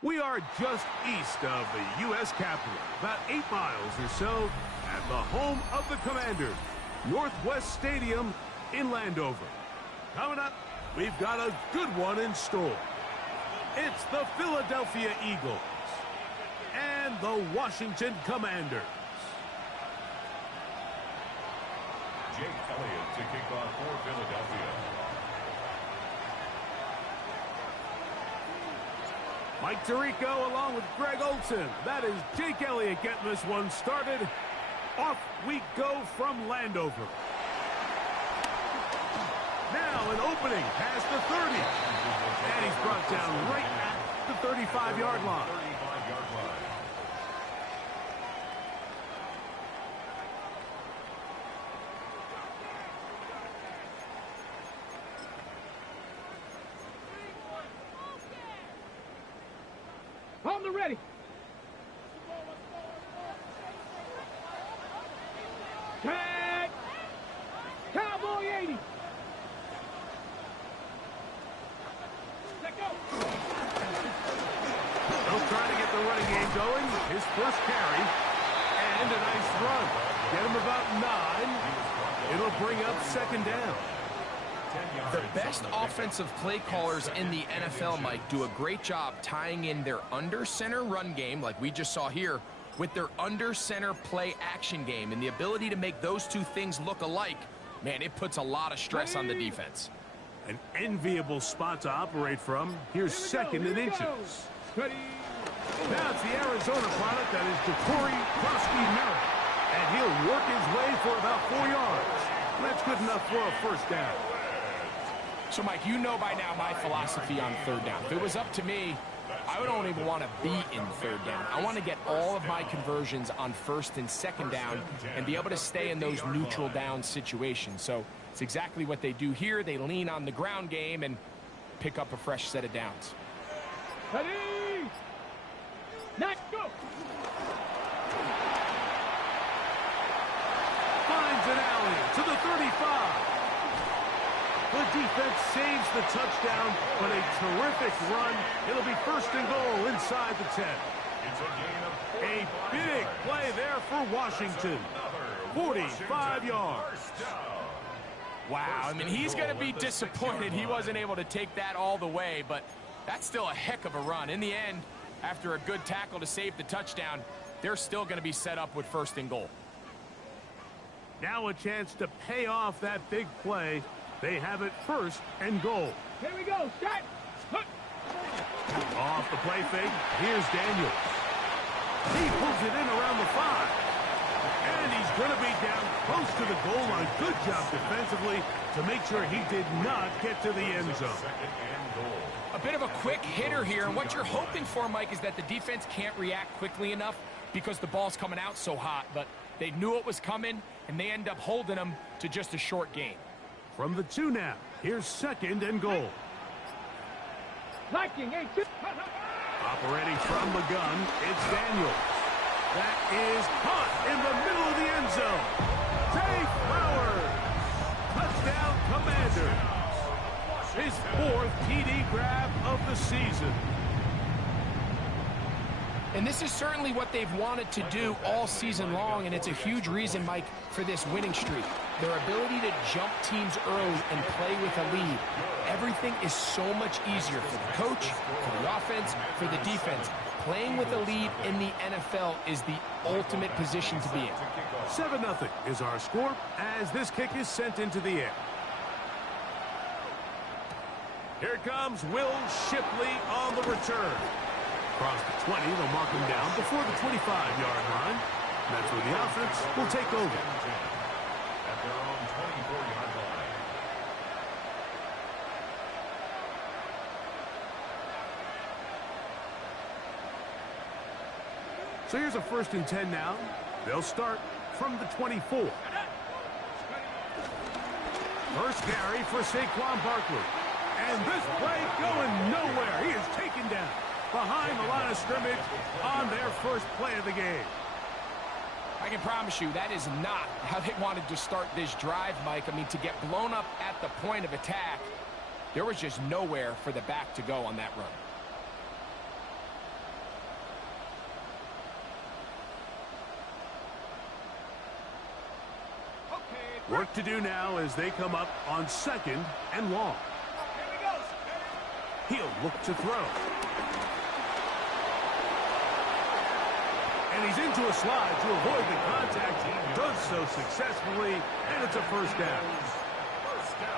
We are just east of the U.S. Capitol, about 8 miles or so, at the home of the Commanders, Northwest Stadium in Landover. Coming up, we've got a good one in store. It's the Philadelphia Eagles and the Washington Commanders. Jake Elliott to kick off for Philadelphia. Mike Tirico along with Greg Olson. That is Jake Elliott getting this one started. Off we go from Landover. Now an opening past the 30. And he's brought down right at the 35-yard line. On the ready. Tag. Cowboy 80. Let go. They'll try to get the running game going. His first carry. And a nice run. Get him about 9. It'll bring up second down. The best offensive play callers in the NFL, Mike, do a great job tying in their under-center run game, like we just saw here, with their under-center play action game. And the ability to make those two things look alike, man, it puts a lot of stress on the defense. An enviable spot to operate from. Here's second and inches. Now it's the Arizona product that is DeCorey Krosky-Merritt. And he'll work his way for about 4 yards. That's good enough for a first down. So, Mike, you know by now my philosophy on third down. If it was up to me, I would only want to be in third down. I want to get all of my conversions on first and second down and be able to stay in those neutral down situations. So it's exactly what they do here. They lean on the ground game and pick up a fresh set of downs. Ready. Let's go. Finds an alley to the 35. The defense saves the touchdown, but a terrific run. It'll be first and goal inside the 10. A big play there for Washington. 45 yards. Wow, I mean, he's going to be disappointed he wasn't able to take that all the way, but that's still a heck of a run. In the end, after a good tackle to save the touchdown, they're still going to be set up with first and goal. Now a chance to pay off that big play. They have it first and goal. Here we go. Set. Hook. Off the play fake. Here's Daniels. He pulls it in around the 5. And he's going to be down close to the goal line. Good job defensively to make sure he did not get to the end zone. A bit of a quick hitter here, and what you're hoping for, Mike, is that the defense can't react quickly enough because the ball's coming out so hot, but they knew it was coming, and they end up holding them to just a short gain. From the 2 now, here's second and goal. Liking a tip. Operating from the gun, it's Daniels. That is caught in the middle of the end zone. Zay Flowers. Touchdown, Commanders. His 4th TD grab of the season. And this is certainly what they've wanted to do all season long, and it's a huge reason, Mike, for this winning streak. Their ability to jump teams early and play with a lead. Everything is so much easier for the coach, for the offense, for the defense. Playing with a lead in the NFL is the ultimate position to be in. 7-0 is our score as this kick is sent into the air. Here comes Will Shipley on the return. Across the 20, they'll mark him down before the 25-yard line. That's where the offense will take over. At their own 24-yard line. So here's a 1st and 10 now. They'll start from the 24. First carry for Saquon Barkley. And this play going nowhere. He is taken down behind the line of scrimmage on their first play of the game. I can promise you that is not how they wanted to start this drive, Mike. I mean, to get blown up at the point of attack, there was just nowhere for the back to go on that run. Work to do now as they come up on 2nd and long. He'll look to throw. And he's into a slide to avoid the contact. He does so successfully, and it's a first down.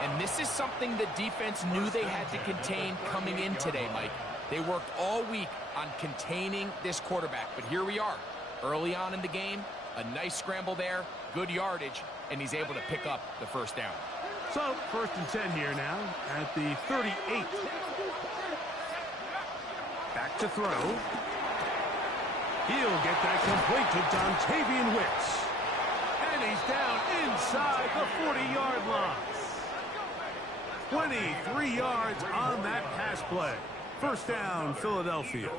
And this is something the defense knew they had to contain coming in today, Mike. They worked all week on containing this quarterback, but here we are. Early on in the game, a nice scramble there, good yardage, and he's able to pick up the first down. So, 1st and 10 here now at the 38. Back to throw. He'll get that complete to Dontavian Wicks. And he's down inside the 40-yard line. 23 yards on that pass play. First down, Philadelphia.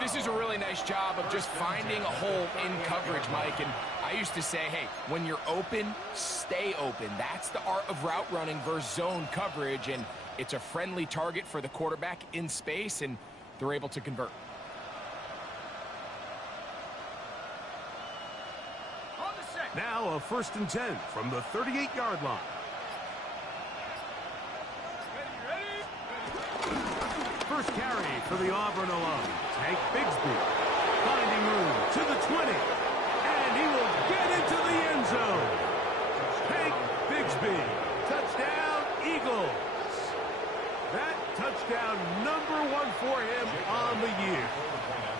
This is a really nice job of just finding a hole in coverage, Mike. And I used to say, hey, when you're open, stay open. That's the art of route running versus zone coverage. And it's a friendly target for the quarterback in space, and they're able to convert. Now a 1st and 10 from the 38-yard line. First carry for the Auburn alum. Tank Bigsby finding room to the 20. And he will get into the end zone. Tank Bigsby. Touchdown, Eagles. That touchdown #1 for him on the year.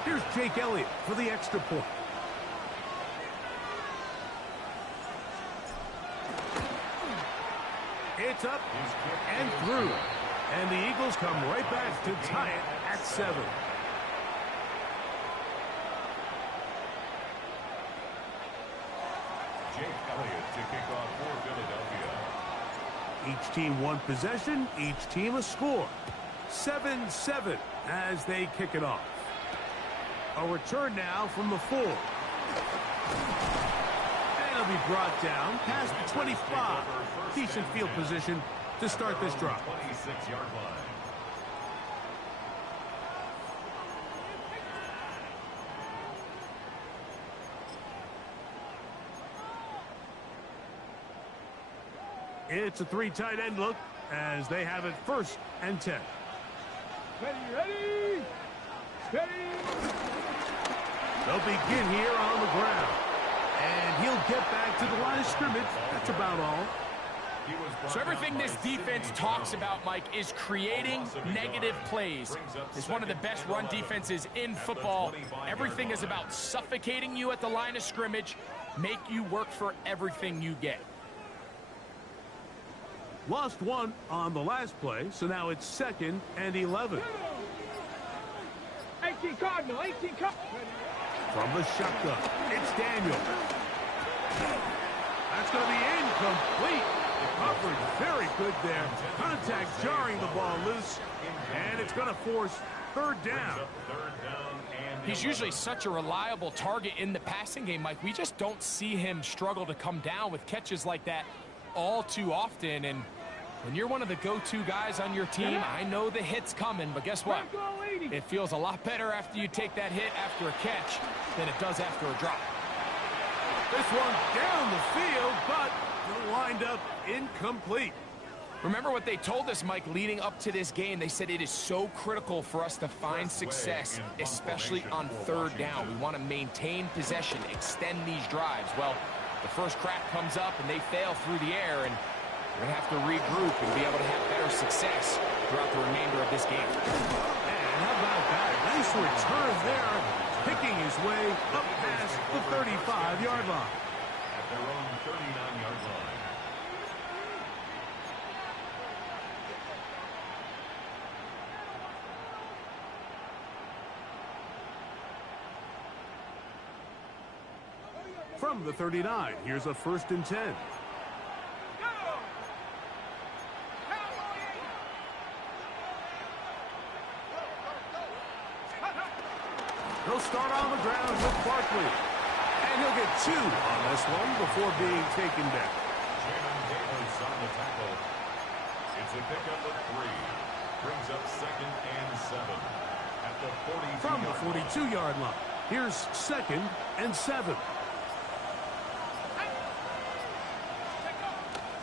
Here's Jake Elliott for the extra point. It's up and through. And the Eagles come right back to tie it at 7. Jake Elliott to kick off for Philadelphia. Each team one possession, each team a score. 7-7 as they kick it off. A return now from the 4. And it'll be brought down past the 25. Decent field position to start this drive. 26-yard line. It's a 3 tight end look as they have it 1st and 10. Ready, steady. They'll begin here on the ground. And he'll get back to the line of scrimmage. That's about all. So everything this defense talks about, Mike, is creating negative plays. It's one of the best run defenses in football. Everything is about suffocating you at the line of scrimmage, make you work for everything you get. Lost 1 on the last play, so now it's 2nd and 11. 18 Cardinal, 18 Cardinal. From the shotgun, it's Daniel. That's going to be incomplete. The coverage very good there. Contact jarring the ball loose, and it's going to force 3rd down. He's usually such a reliable target in the passing game, Mike. We just don't see him struggle to come down with catches like that all too often. And when you're one of the go-to guys on your team, I know the hit's coming, but guess what? It feels a lot better after you take that hit after a catch than it does after a drop. This one down the field, but will wind up incomplete. Remember what they told us, Mike, leading up to this game. They said it is so critical for us to find success, especially on 3rd down. We want to maintain possession, extend these drives. Well, the first crack comes up and they fail through the air, and we're going to have to regroup and be able to have better success throughout the remainder of this game. And how about that? Nice return there, picking his way up past the 35-yard line. At their own 39-yard line. From the 39, here's a 1st and 10. He'll start on the ground with Barkley. And he'll get 2 on this one before being taken down. Jaron Davis on the tackle. It's a pickup of 3. Brings up 2nd and 7. At the 42-yard From the 42-yard line, here's 2nd and 7.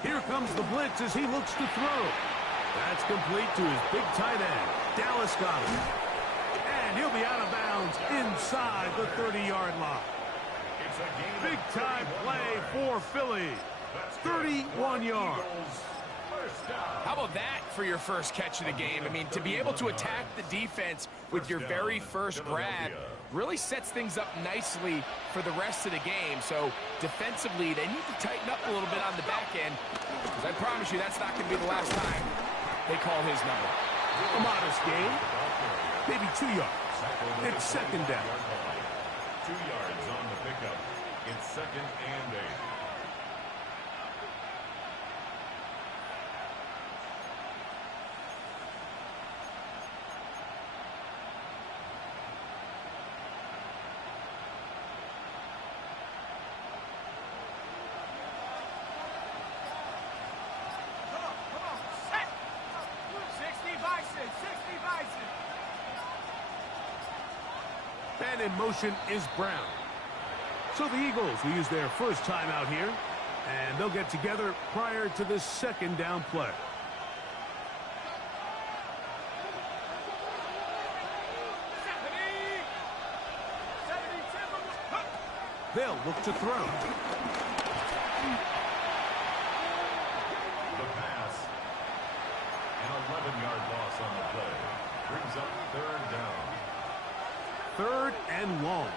Here comes the blitz as he looks to throw. That's complete to his big tight end. Dallas got him. And he'll be out of bounds inside the 30-yard line. Big-time play for Philly. 31 yards. How about that for your first catch of the game? I mean, to be able to attack the defense with your very first grab really sets things up nicely for the rest of the game. So defensively, they need to tighten up a little bit on the back end, because I promise you that's not going to be the last time they call his number. A modest game, maybe 2 yards. It's second down. 2 yards on the pickup. It's second and 8. And in motion is Brown. So the Eagles will use their first time out here, and they'll get together prior to this second down play. They'll look to throw. The pass. An 11-yard loss on the play. Brings up third down. Third and long.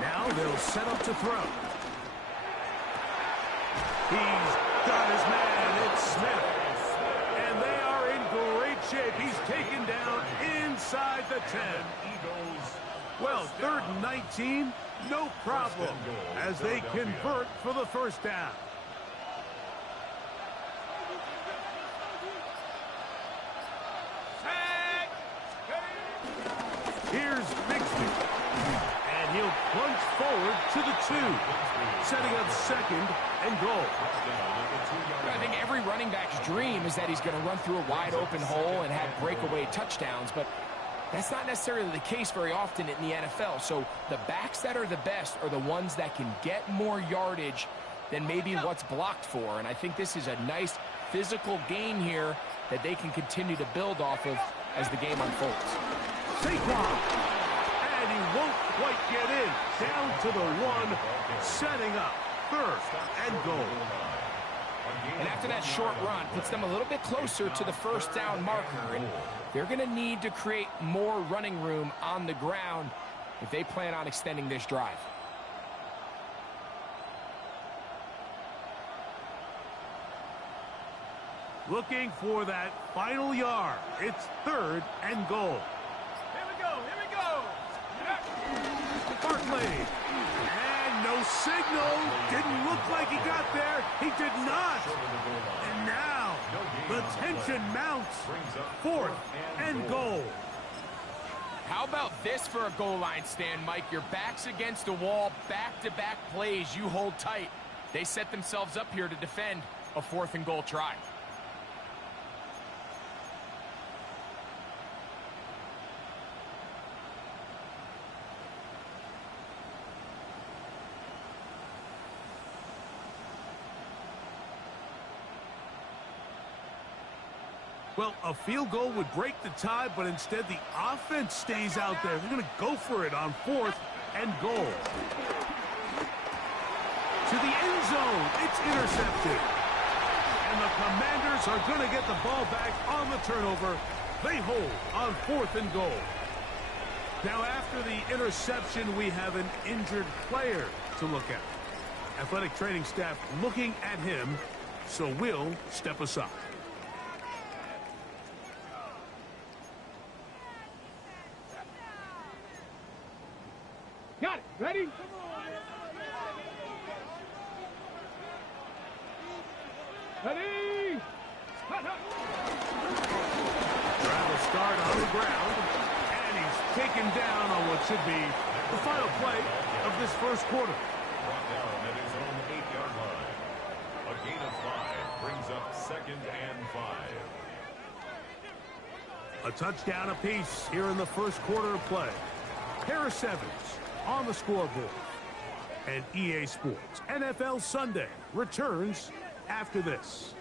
Now they'll set up to throw. He's got his man. It's Smith. And they are in great shape. He's taken down inside the 10. Well, third and 19, no problem as they convert for the first down. Here's Bixby, and he'll plunge forward to the 2, setting up second and goal. I think every running back's dream is that he's going to run through a wide open hole and have breakaway touchdowns, but that's not necessarily the case very often in the NFL. So the backs that are the best are the ones that can get more yardage than maybe what's blocked for, and I think this is a nice physical gain here that they can continue to build off of as the game unfolds. Saquon, and he won't quite get in. Down to the 1, setting up third and goal. And after that short run, puts them a little bit closer to the first down marker, and they're going to need to create more running room on the ground if they plan on extending this drive. Looking for that final yard. It's third and goal. Here we go. Barkley. And no signal. Didn't look like he got there. He did not. And now the tension mounts. Fourth and goal. How about this for a goal line stand, Mike? Your back's against the wall, back-to-back plays. You hold tight. They set themselves up here to defend a 4th and goal try. Well, a field goal would break the tie, but instead the offense stays out there. They're going to go for it on 4th and goal. To the end zone. It's intercepted. And the Commanders are going to get the ball back on the turnover. They hold on 4th and goal. Now, after the interception, we have an injured player to look at. Athletic training staff looking at him, so we'll step aside. Got it. Ready? Ready? Travel start on the ground, and he's taken down on what should be the final play of this first quarter. Brought down at his own 8-yard line. A gain of 5 brings up second and 5. A touchdown apiece here in the first quarter of play. Harris Evans on the scoreboard. And EA Sports NFL Sunday returns after this.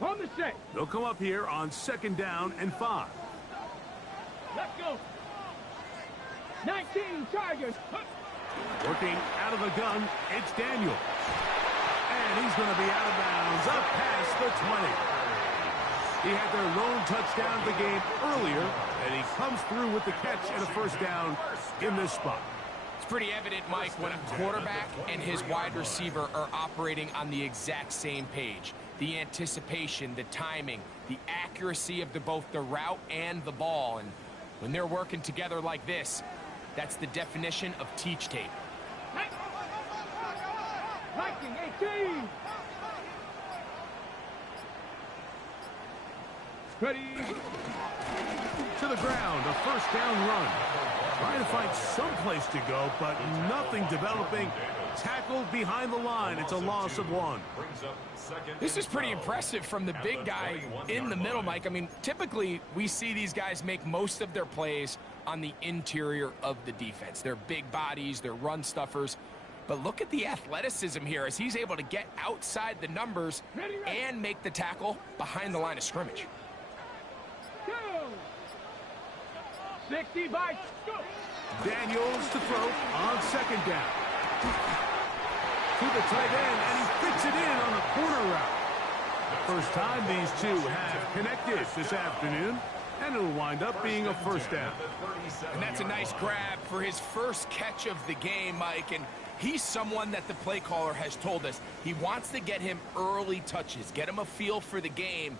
On the set. They'll come up here on 2nd down and 5. Let's go. 19 Tigers. Working out of the gun, it's Daniel. And he's going to be out of bounds up past the 20. He had their lone touchdown of the game earlier, and he comes through with the catch and a 1st down in this spot. It's pretty evident, Mike, when a quarterback and his wide receiver are operating on the exact same page. The anticipation, the timing, the accuracy of both the route and the ball. And when they're working together like this, that's the definition of teach tape. Viking 18. Ready. To the ground, a 1st down run. Trying to find some place to go, but nothing developing. Tackled behind the line. It's a loss of 1. This is pretty impressive from the big guy in the middle, Mike. I mean, typically we see these guys make most of their plays on the interior of the defense. They're big bodies, they're run stuffers. But look at the athleticism here as he's able to get outside the numbers and make the tackle behind the line of scrimmage. 60 by go. Daniels to throw on 2nd down. To the tight end, and he fits it in on a corner route. First time these two have connected this afternoon, and it'll wind up being a 1st down. And that's a nice grab for his first catch of the game, Mike. And he's someone that the play caller has told us he wants to get him early touches, get him a feel for the game.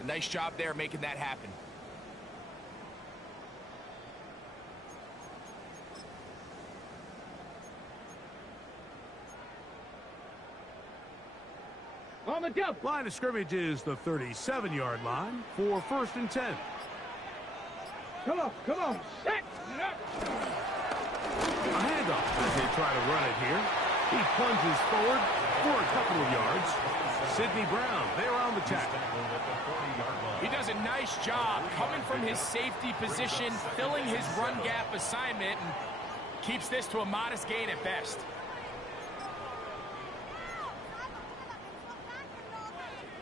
A nice job there making that happen. On the double. Line of scrimmage is the 37-yard line for 1st and 10. Come on. Set. A handoff as they try to run it here. He plunges forward for a couple of yards. Sidney Brown there on the tackle. He does a nice job coming from his safety position, filling his run gap assignment, and keeps this to a modest gain at best.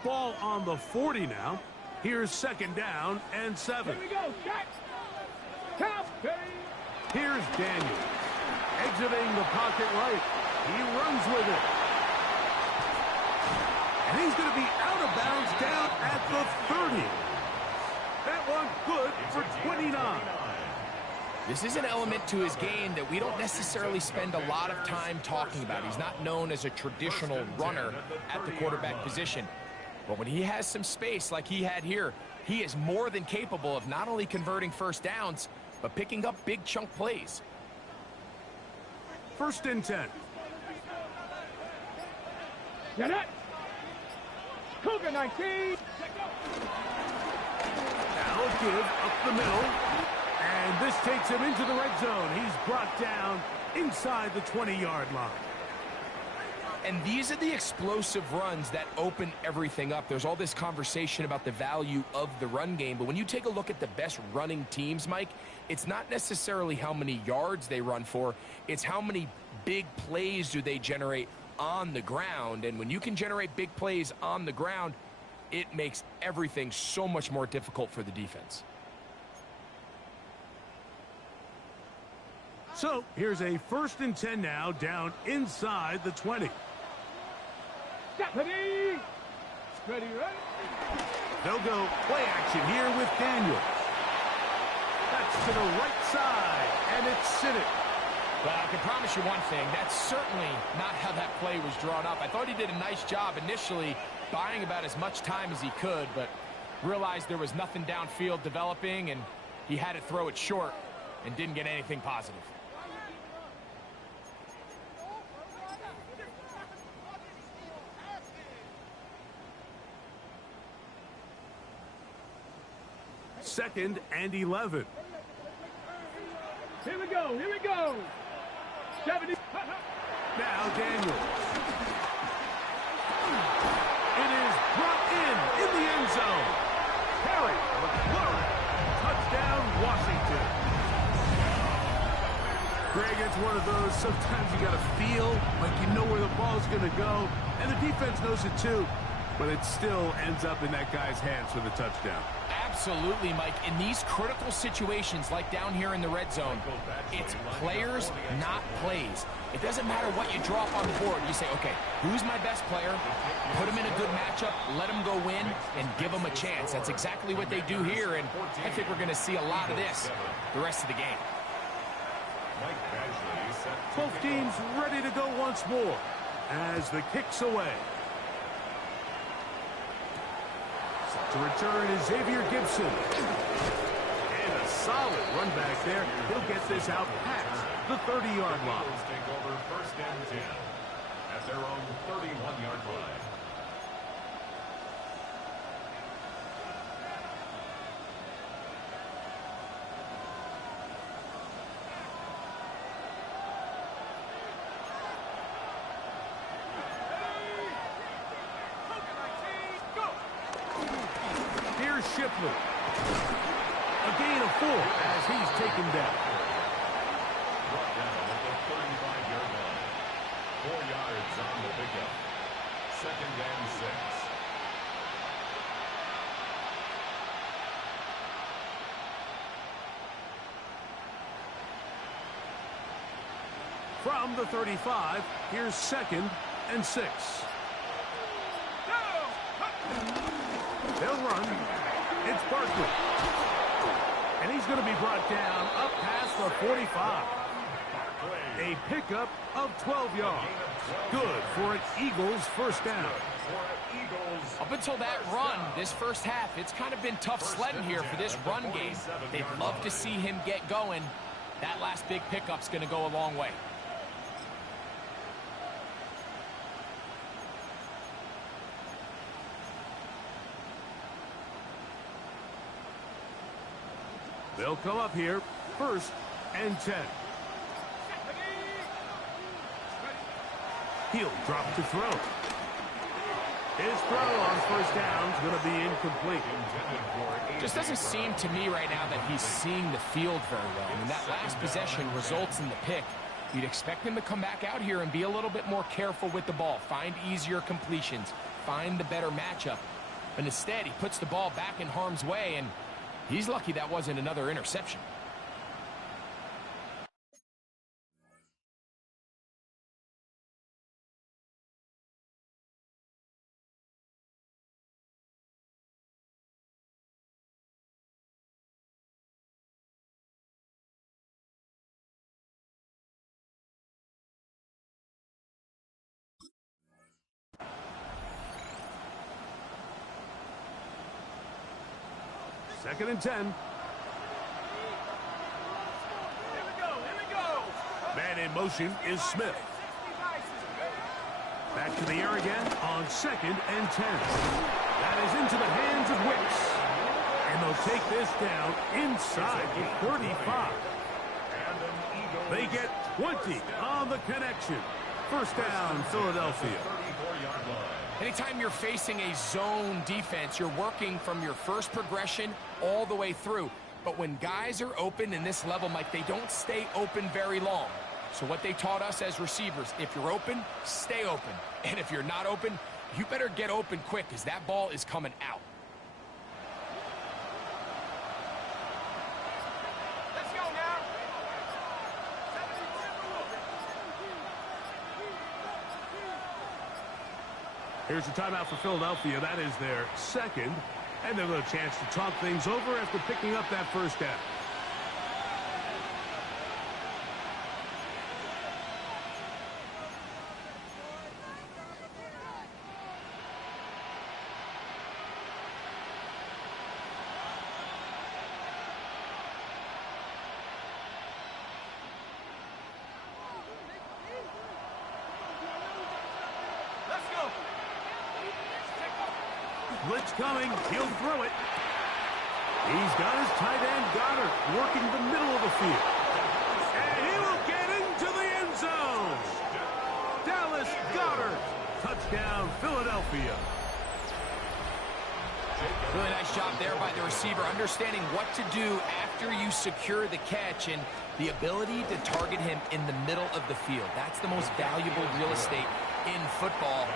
Ball on the 40 now. Here's 2nd down and 7. Here we go. Shot. Count. Here's Daniel. Exiting the pocket right. He runs with it. And he's going to be out of bounds down at the 30. That one good for 29. This is an element to his game that we don't necessarily spend a lot of time talking about. He's not known as a traditional runner at the quarterback position. But when he has some space like he had here, he is more than capable of not only converting 1st downs, but picking up big chunk plays. 1st and 10. Get it. Cougar 19. Now a give up the middle. And this takes him into the red zone. He's brought down inside the 20-yard line. And these are the explosive runs that open everything up. There's all this conversation about the value of the run game, but when you take a look at the best running teams, Mike, it's not necessarily how many yards they run for, it's how many big plays do they generate on the ground. And when you can generate big plays on the ground, it makes everything so much more difficult for the defense. So here's a 1st and 10 now down inside the 20. Ready. Ready. They'll go play action here with Daniel. That's to the right side, and it's Siddick. Well, I can promise you one thing. That's certainly not how that play was drawn up. I thought he did a nice job initially buying about as much time as he could, but realized there was nothing downfield developing, and he had to throw it short and didn't get anything positive. Second and 11. Here we go. 70. Now Daniels. It is brought in the end zone. Perry, McLaurin, touchdown, Washington. Greg, it's one of those, sometimes you got to feel like you know where the ball's going to go, and the defense knows it too, but it still ends up in that guy's hands for the touchdown. Absolutely, Mike. In these critical situations, like down here in the red zone, it's players, not plays. It doesn't matter what you draw up on the board. You say, okay, who's my best player? Put him in a good matchup, let him go win, and give him a chance. That's exactly what they do here, and I think we're going to see a lot of this the rest of the game. Both teams ready to go once more as the kick's away. To return is Xavier Gibson. And a solid run back there. He'll get this out past the 30-yard line. Take over first and 10 at their own 31-yard line. Shipley. A gain of 4 as he's taken down. Brought down at the 35-yard line. 4 yards on the pickup. Second and 6. From the 35, here's second and 6. They'll run. It's Barkley. And he's going to be brought down up past the 45. A pickup of 12 yards. Good for an Eagles first down. Up until that run, this first half, it's kind of been tough sledding here for this run game. They'd love to see him get going. That last big pickup's going to go a long way. They'll come up here, first and 10. He'll drop to throw. His throw on first down is going to be incomplete. Just doesn't seem to me right now that he's seeing the field very well. I mean, that last possession results in the pick. You'd expect him to come back out here and be a little bit more careful with the ball, find easier completions, find the better matchup. But instead, he puts the ball back in harm's way, and he's lucky that wasn't another interception. Second and 10. Man in motion is Smith. Back to the air again on second and 10. That is into the hands of Wicks. And they'll take this down inside the 35. They get 20 on the connection. First down, Philadelphia. Anytime you're facing a zone defense, you're working from your first progression all the way through. But when guys are open in this level, Mike, they don't stay open very long. So what they taught us as receivers, if you're open, stay open. And if you're not open, you better get open quick because that ball is coming out. Let's go now. Here's the timeout for Philadelphia. That is their second. And they'll have a chance to talk things over after picking up that first down. Blitz coming. He'll throw it. He's got his tight end, Goddard, working the middle of the field. And he will get into the end zone. down, Philadelphia. Really nice job there by the receiver, understanding what to do after you secure the catch and the ability to target him in the middle of the field. That's the most valuable real estate in football.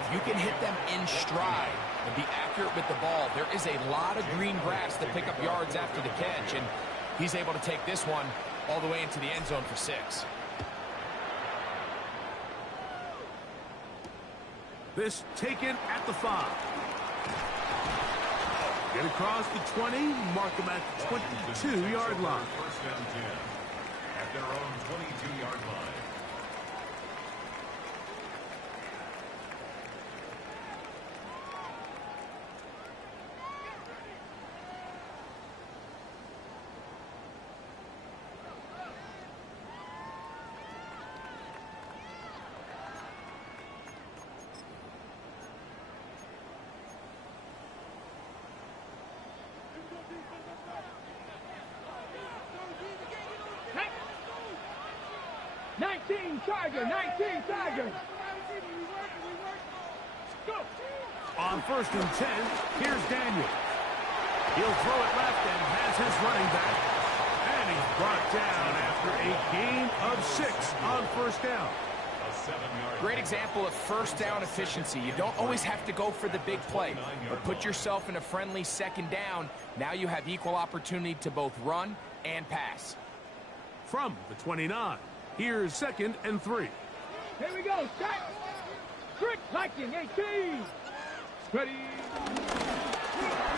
If you can hit them in stride and be accurate with the ball, there is a lot of green grass to pick up yards after the catch, and he's able to take this one all the way into the end zone for 6. This taken at the 5. Get across the 20, mark them at the 22-yard line. First down 10 at their own 22-yard line. Tiger, 19 Tiger. Go. On first and 10, here's Daniel. He'll throw it left and has his running back. And he's brought down after a gain of 6 on first down. Great example of first down efficiency. You don't always have to go for the big play, but put yourself in a friendly second down. Now you have equal opportunity to both run and pass. From the 29, here's second and 3. Here we go. Set. Trick. Liking 18. Ready.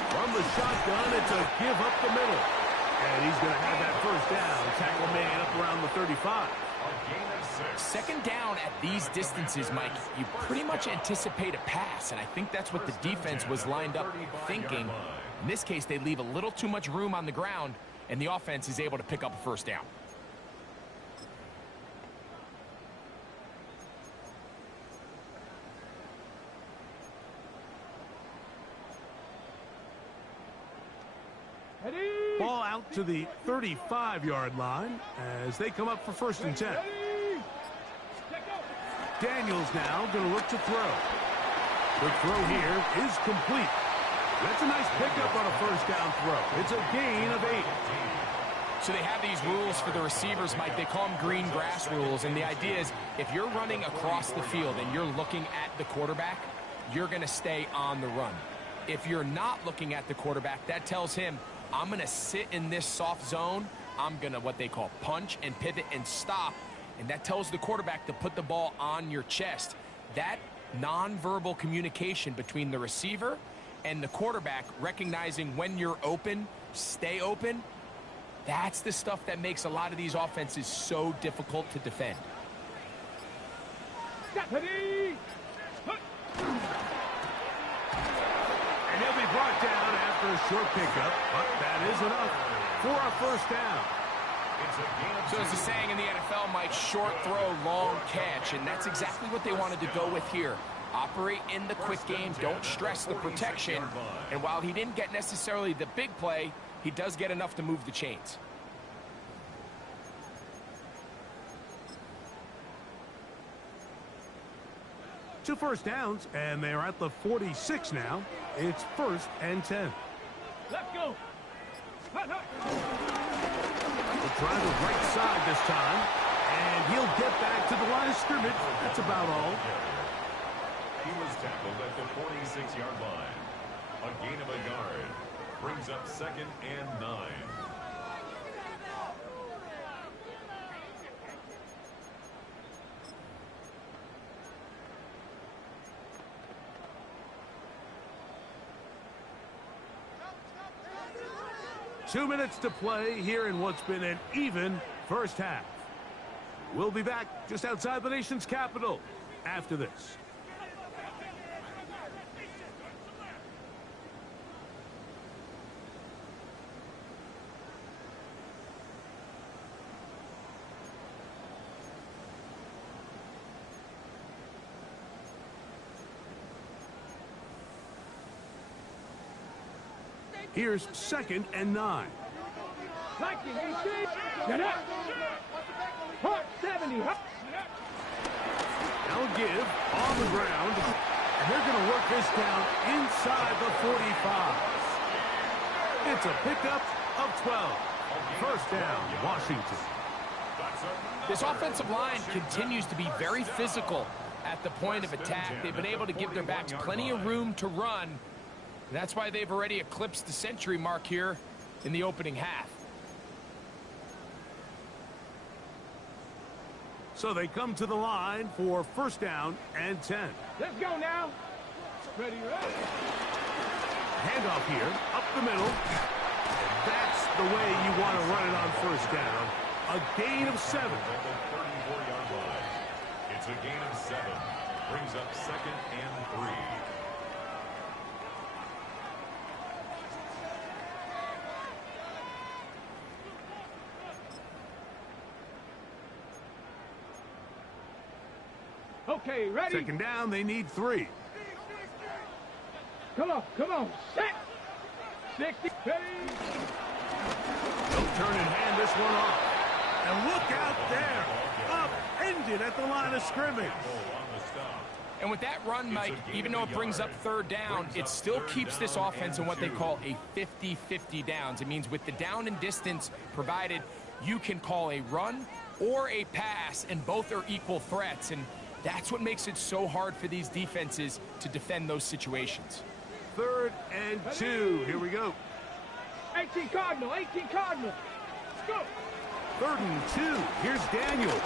From the shotgun, it's a give up the middle. And he's going to have that first down. Tackle man up around the 35. Second down at these distances, Mike, you pretty much anticipate a pass, and I think that's what the defense was lined up thinking. In this case, they leave a little too much room on the ground, and the offense is able to pick up a first down. Ball out to the 35-yard line as they come up for first and 10. Daniels now going to look to throw. The throw here is complete. That's a nice pickup on a first down throw. It's a gain of 8. So they have these rules for the receivers, Mike. They call them green grass rules, and the idea is if you're running across the field and you're looking at the quarterback, you're going to stay on the run. If you're not looking at the quarterback, that tells him, I'm going to sit in this soft zone. I'm going to what they call punch and pivot and stop. And that tells the quarterback to put the ball on your chest. That nonverbal communication between the receiver and the quarterback, recognizing when you're open, stay open, that's the stuff that makes a lot of these offenses so difficult to defend. And he'll be brought down after a short pickup, but that is enough for a first down. So as the saying in the NFL, Mike, short throw, long catch, and that's exactly what they wanted to go with here. Operate in the quick game, don't stress the protection, and while he didn't get necessarily the big play, he does get enough to move the chains. Two first downs, and they're at the 46 now. It's first and 10. Let's go. We'll try the right side this time, and he'll get back to the line of scrimmage. That's about all. He was tackled at the 46-yard line. A gain of a yard brings up second and 9. Two minutes to play here in what's been an even first half. We'll be back just outside the nation's capital after this. Here's second and 9. Liking 18. Get up. Hot 70. Now Now give on the ground. And they're going to work this down inside the 45. It's a pickup of 12. First down, Washington. This offensive line continues to be very physical at the point of attack. They've been able to give their backs plenty of room to run. That's why they've already eclipsed the century mark here in the opening half. So they come to the line for first down and 10. Let's go now. Ready, ready. Handoff here, up the middle. That's the way you want to run it on first down. A gain of 7. Yard line. It's a gain of 7. Brings up second and 3. Okay, ready? Second down, they need 3. Come on, set. 60, ready. Don't turn and hand this one off. And look out there. Upended at the line of scrimmage. And with that run, Mike, even though it brings up third down, it still keeps this offense in what they call a 50-50 downs. It means with the down and distance provided, you can call a run or a pass, and both are equal threats. And that's what makes it so hard for these defenses to defend those situations. 3rd and 2. Here we go. 18 Cardinal. Let's go. 3rd and 2. Here's Daniels.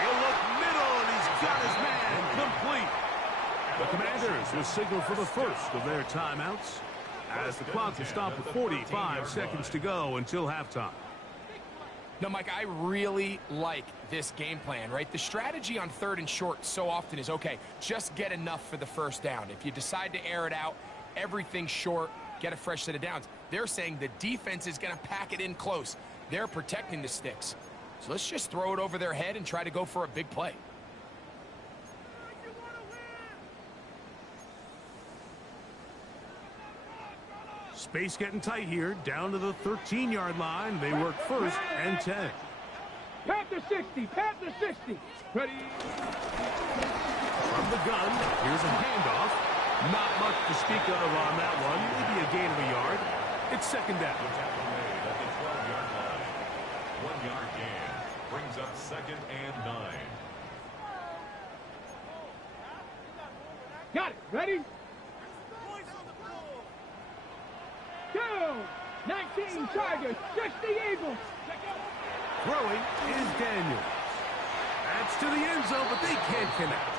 He'll look middle, and he's got his man complete. The Commanders will signal for the first of their timeouts as the clock will stop with 45 seconds to go until halftime. Now, Mike, I really like this game plan, right? The strategy on 3rd and short so often is, okay, just get enough for the first down. If you decide to air it out, everything short, get a fresh set of downs. They're saying the defense is going to pack it in close. They're protecting the sticks. So let's just throw it over their head and try to go for a big play. Space getting tight here, down to the 13-yard line. They work 1st and 10. Panther 60. Ready. From the gun, here's a handoff. Not much to speak of on that one. Maybe a gain of a yard. It's second down. The tackle made at the 12-yard line. 1-yard gain. Brings up second and 9. Got it. Ready? Go. 19 Tigers. 60 Eagles. Throwing is Daniels. That's to the end zone, but they can't connect.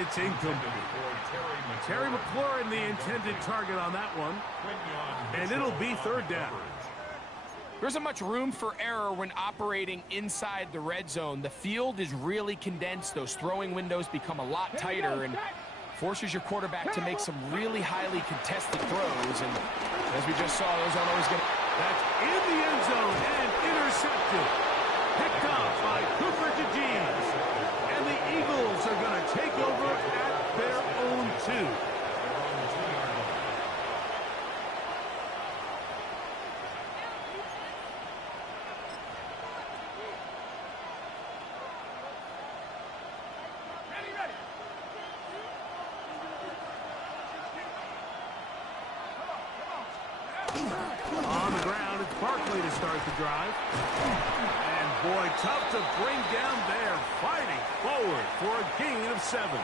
It's incomplete. Terry McLaurin, the intended target on that one. And it'll be 3rd down. There isn't much room for error when operating inside the red zone. The field is really condensed. Those throwing windows become a lot tighter and forces your quarterback to make some really highly contested throws. And as we just saw, those aren't always going to... That's in the end zone and intercepted. Picked up by Cooper DeJesus. And the Eagles are going to take over at their own 2. On the ground, it's Barkley to start the drive. And boy, tough to bring down there. Fighting forward for a gain of 7.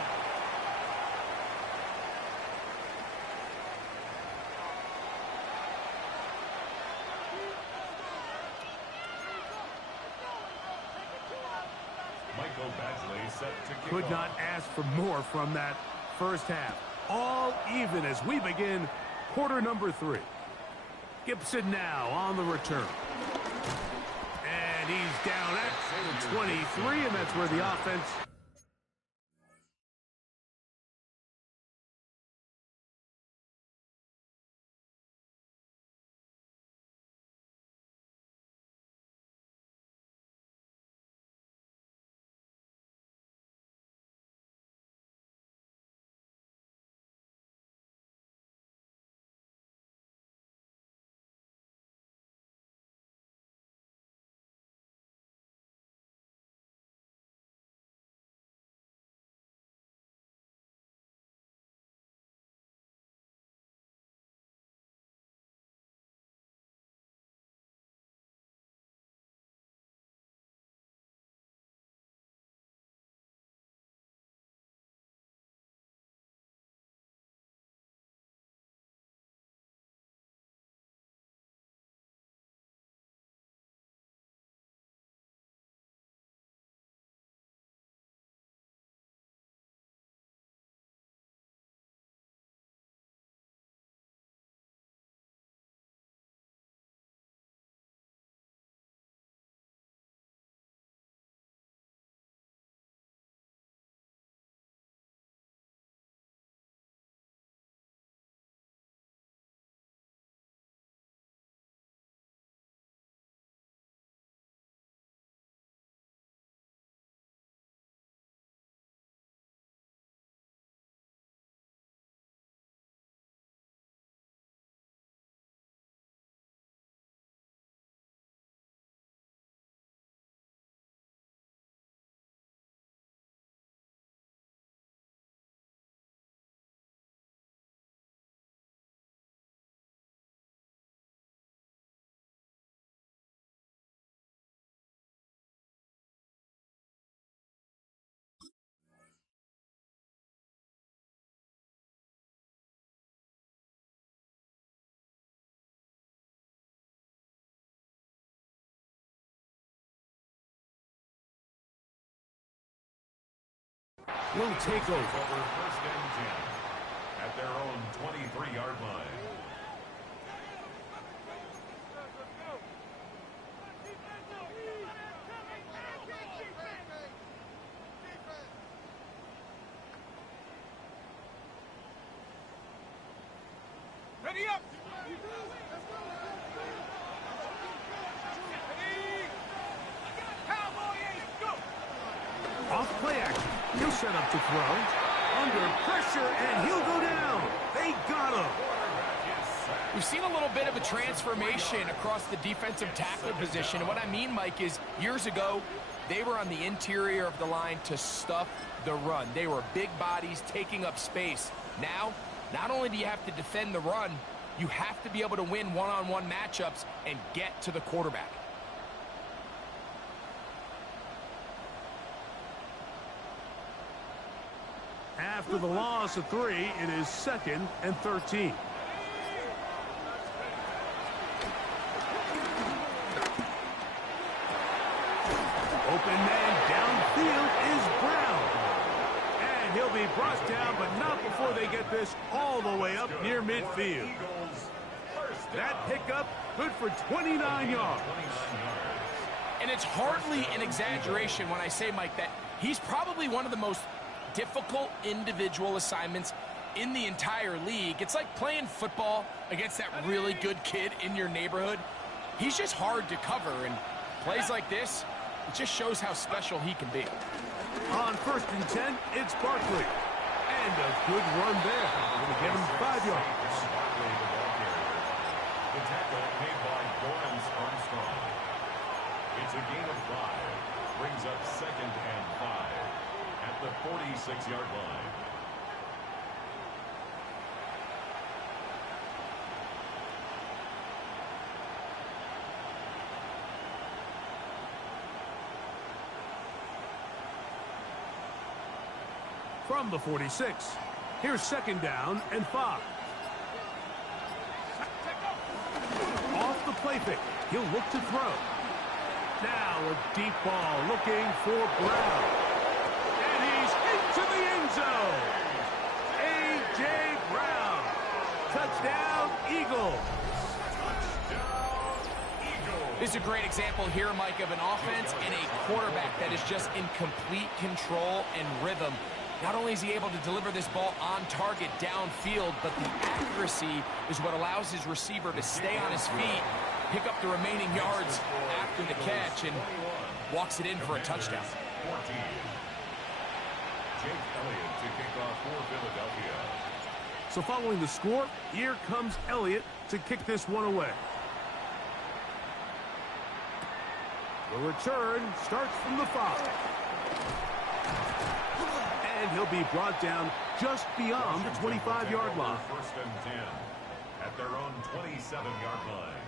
Could not ask for more from that first half. All even as we begin quarter number 3. Gibson now on the return. And he's down at the 23, and that's where the offense will take over. First and 10 at their own 23-yard line. Ready up! Off play action. He'll set up to throw. Under pressure, and he'll go down. They got him. We've seen a little bit of a transformation across the defensive tackle position. And what I mean, Mike, is years ago, they were on the interior of the line to stuff the run. They were big bodies taking up space. Now, not only do you have to defend the run, you have to be able to win one-on-one matchups and get to the quarterback. After the loss of 3, it is 2nd and 13. Open man downfield is Brown. And he'll be brought down, but not before they get this all the way up near midfield. That pickup good for 29 yards. And it's hardly an exaggeration when I say, Mike, that he's probably one of the most difficult individual assignments in the entire league. It's like playing football against that really good kid in your neighborhood. He's just hard to cover, and plays like this, it just shows how special he can be. On 1st and 10, it's Barkley. And a good run there. Going to get him 5 yards. The tackle made by Lawrence Armstrong. It's a gain of 5. Brings up 2nd and 5 at the 46-yard line. From the 46, here's 2nd down and 5. Off the play fake, he'll look to throw. Now a deep ball looking for Brown. And he's into the end zone. A.J. Brown. Touchdown, Eagles. This is a great example here, Mike, of an offense and a quarterback that is just in complete control and rhythm. Not only is he able to deliver this ball on target downfield, but the accuracy is what allows his receiver to stay on his feet, pick up the remaining yards after the catch, and walks it in for a touchdown. 14. Jake Elliott to kick off for Philadelphia. So following the score, here comes Elliott to kick this one away. The return starts from the 5. And he'll be brought down just beyond the 25-yard line. 1st and 10 at their own 27-yard line.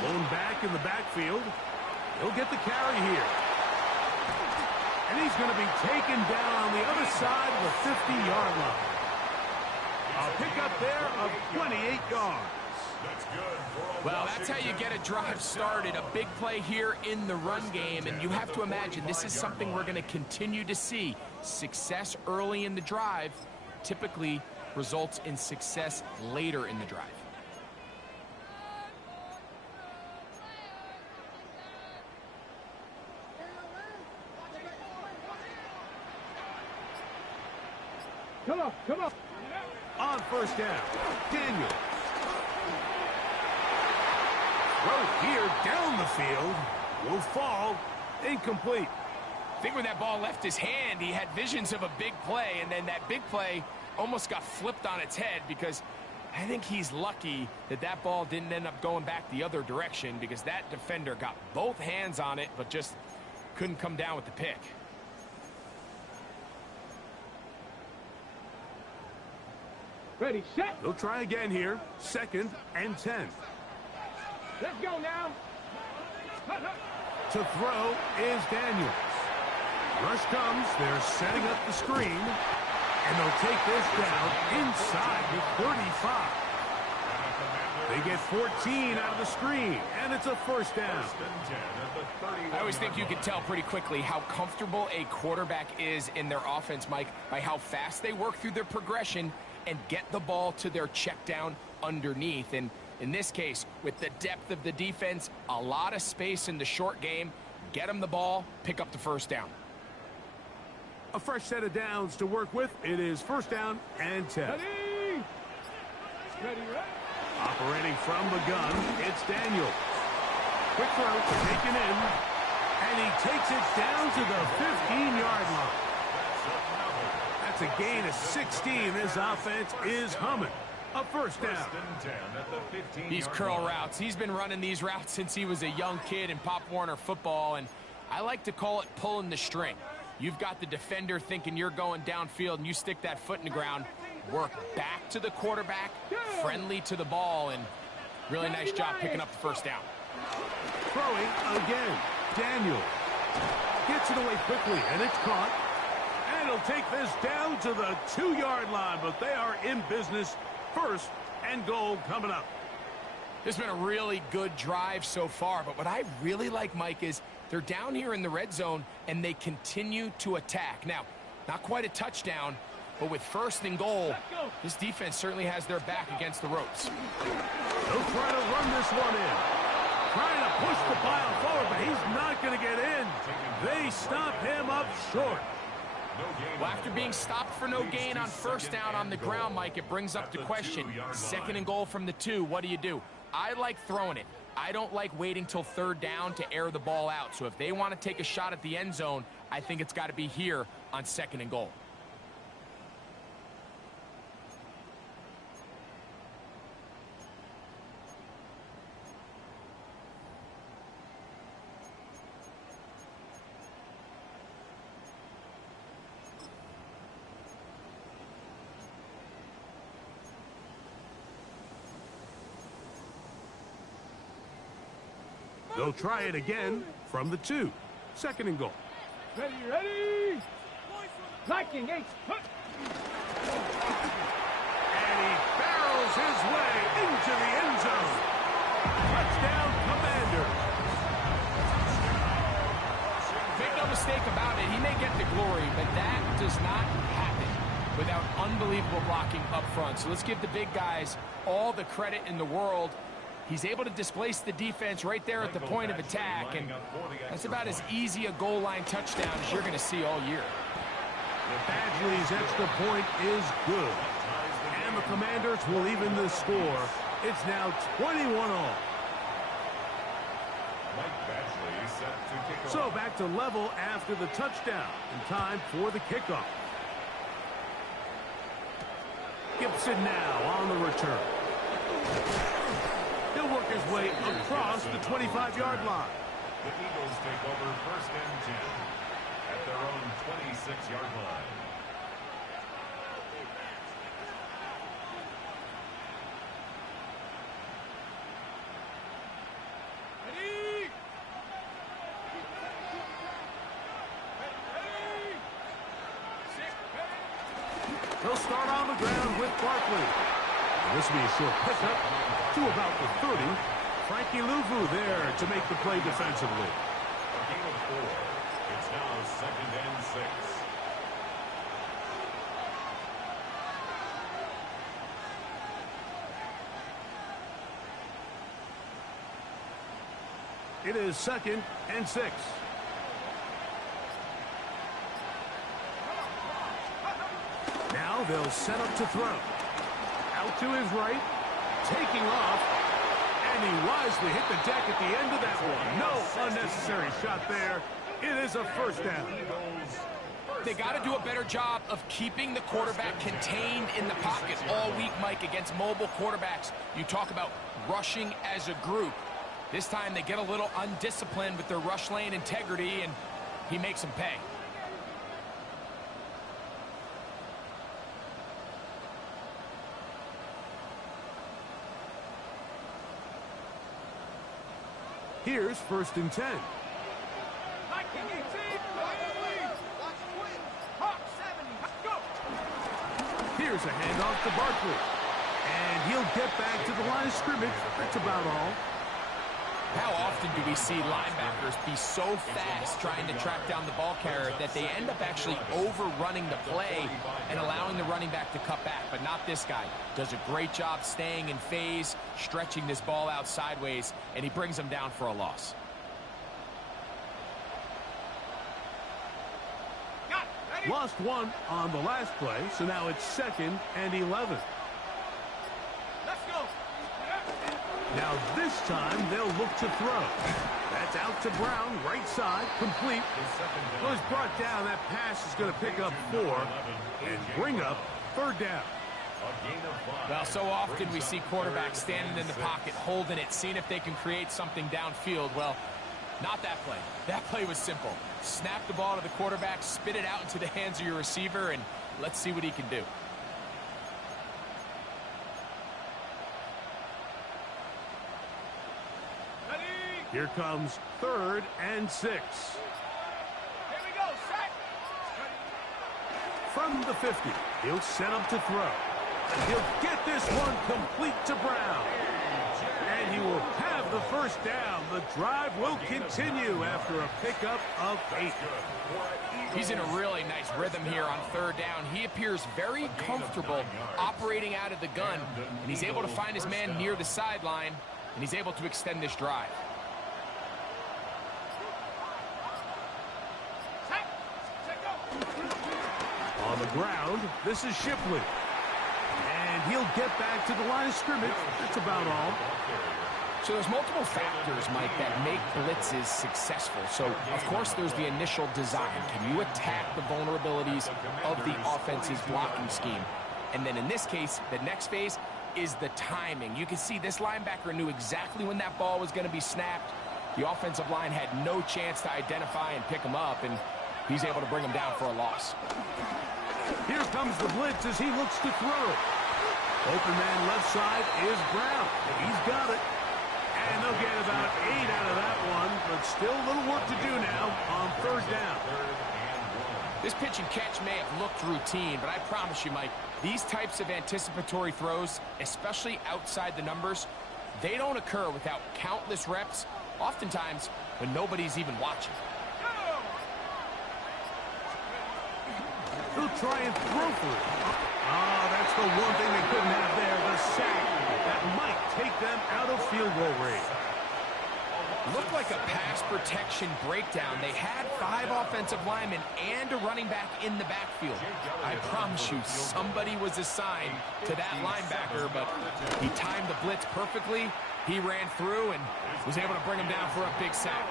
Blown back in the backfield. He'll get the carry here. And he's going to be taken down on the other side of the 50-yard line. A pickup there of 28 yards. That's good. Well, that's how you get a drive started. A big play here in the run game, and you have to imagine this is something we're going to continue to see. Success early in the drive typically results in success later in the drive. Come on, come on. On 1st down, Daniels. Throw here down the field. Will fall. Incomplete. I think when that ball left his hand, he had visions of a big play, and then that big play almost got flipped on its head, because I think he's lucky that that ball didn't end up going back the other direction, because that defender got both hands on it but just couldn't come down with the pick. Ready, set. They'll try again here. 2nd and 10. Let's go now. To throw is Daniels. Rush comes. They're setting up the screen. And they'll take this down inside the 35. They get 14 out of the screen, and it's a first down. I always think you can tell pretty quickly how comfortable a quarterback is in their offense, Mike, by how fast they work through their progression and get the ball to their check down underneath. And in this case, with the depth of the defense, a lot of space in the short game, get them the ball, pick up the first down. A fresh set of downs to work with. It is first down and 10. Ready. Ready, ready. Operating from the gun, it's Daniels. Quick throw, taken in, and he takes it down to the 15-yard line. That's a gain of 16. This offense is humming. A first down. These curl routes, he's been running these routes since he was a young kid in Pop Warner football, and I like to call it pulling the string. You've got the defender thinking you're going downfield, and you stick that foot in the ground, work back to the quarterback, friendly to the ball, and really nice job picking up the first down. Throwing again. Daniel gets it away quickly, and it's caught. And he'll take this down to the 2-yard line, but they are in business. First and goal coming up. This has been a really good drive so far, but what I really like, Mike, is they're down here in the red zone, and they continue to attack. Now, not quite a touchdown, but with first and goal, this defense certainly has their back against the ropes. They'll try to run this one in. Trying to push the pile forward, but he's not going to get in. They stop him up short. Well, after being stopped for no gain on first down on the ground, Mike, it brings up the question. 2nd and goal from the 2, what do? I like throwing it. I don't like waiting till 3rd down to air the ball out. So if they want to take a shot at the end zone, I think it's got to be here on 2nd and goal. They'll try it again from the 2. 2nd and goal. Ready, ready. Lookin, H. And he barrels his way into the end zone. Touchdown, Commanders. Make no mistake about it, he may get the glory, but that does not happen without unbelievable blocking up front. So let's give the big guys all the credit in the world. He's able to displace the defense right there at the point of attack, and that's about as easy a goal line touchdown as you're going to see all year. Badgley's extra point is good. And the Commanders will even the score. It's now 21-all. So back to level after the touchdown. And time for the kickoff. Gibson now on the return. He'll work his way across the 25-yard line. The Eagles take over 1st and 10 at their own 26-yard line. Ready. They'll start on the ground with Barkley. This will be a short pickup to about the 30. Frankie Louvu there to make the play defensively. A gain of 4. It's now 2nd and 6. It is 2nd and 6. Now they'll set up to throw. Out to his right, taking off, and he wisely hit the deck at the end of that one. No unnecessary shot there. It is a first down. They got to do a better job of keeping the quarterback contained in the pocket all week, Mike, against mobile quarterbacks. You talk about rushing as a group. This time they get a little undisciplined with their rush lane integrity, and he makes them pay. Here's 1st and 10. Here's a handoff to Barkley. And he'll get back to the line of scrimmage. That's about all. How often do we see linebackers be so fast trying to track down the ball carrier that they end up actually overrunning the play and allowing the running back to cut back? But not this guy. Does a great job staying in phase, stretching this ball out sideways, and he brings him down for a loss. Lost one on the last play, so now it's 2nd and 11. Let's go. Now this time they'll look to throw. That's out to Brown, right side, complete. Was brought down. That pass is going to pick up 4 and bring up 3rd down. Well, so often we see quarterbacks standing in the pocket, holding it, seeing if they can create something downfield. Well, not that play. That play was simple. Snap the ball to the quarterback, spit it out into the hands of your receiver, and let's see what he can do. Here comes 3rd and 6. Here we go, set. From the 50, he'll set up to throw. He'll get this one complete to Brown. And he will have the 1st down. The drive will continue after a pickup of 8. He's in a really nice rhythm here on 3rd down. He appears very comfortable operating out of the gun, and he's able to find his man near the sideline, and he's able to extend this drive. On the ground, this is Shipley. And he'll get back to the line of scrimmage. That's about all. So there's multiple factors, Mike, that make blitzes successful. So, of course, there's the initial design. Can you attack the vulnerabilities of the offense's blocking scheme? And then in this case, the next phase is the timing. You can see this linebacker knew exactly when that ball was going to be snapped. The offensive line had no chance to identify and pick him up, and he's able to bring him down for a loss. Here comes the blitz as he looks to throw. Open man left side is Brown. He's got it. And they'll get about 8 out of that one, but still a little work to do now on 3rd down. This pitch and catch may have looked routine, but I promise you, Mike, these types of anticipatory throws, especially outside the numbers, they don't occur without countless reps, oftentimes when nobody's even watching. He'll try and throw for it. Oh, that's the one thing they couldn't have there, the sack that might take them out of field goal range. Looked like a pass protection breakdown. They had 5 offensive linemen and a running back in the backfield. I promise you, somebody was assigned to that linebacker, but he timed the blitz perfectly. He ran through and was able to bring him down for a big sack.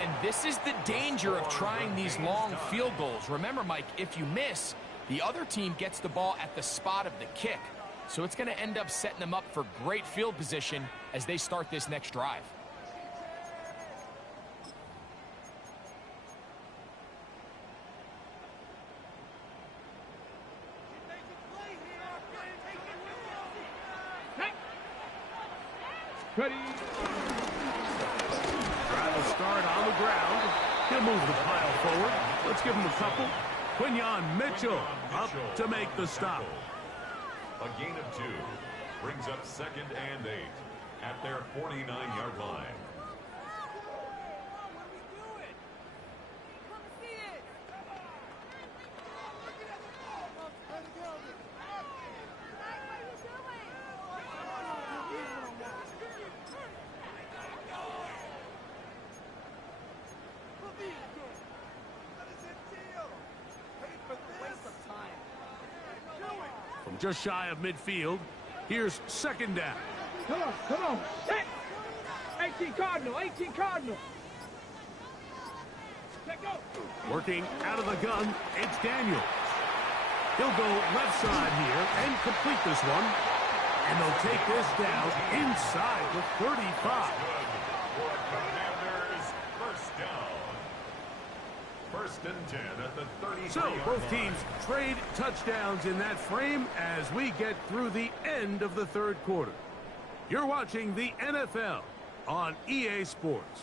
And this is the danger of trying these long field goals. Remember, Mike, if you miss, the other team gets the ball at the spot of the kick. So it's going to end up setting them up for great field position as they start this next drive. Ready. Drive will start on the ground. He'll move the pile forward. Let's give him a couple. Quinyon Mitchell up to make the stop. A gain of 2 brings up 2nd and 8 at their 49-yard line. From just shy of midfield, here's 2nd down. Come on, set. 18 Cardinal, 18 Cardinal. Let go. Working out of the gun, it's Daniels. He'll go left side here and complete this one. And they'll take this down inside the 35. Commanders, 1st down. 1st and 10 at the 33. So both teams trade touchdowns in that frame as we get through the end of the 3rd quarter. You're watching the NFL on EA Sports.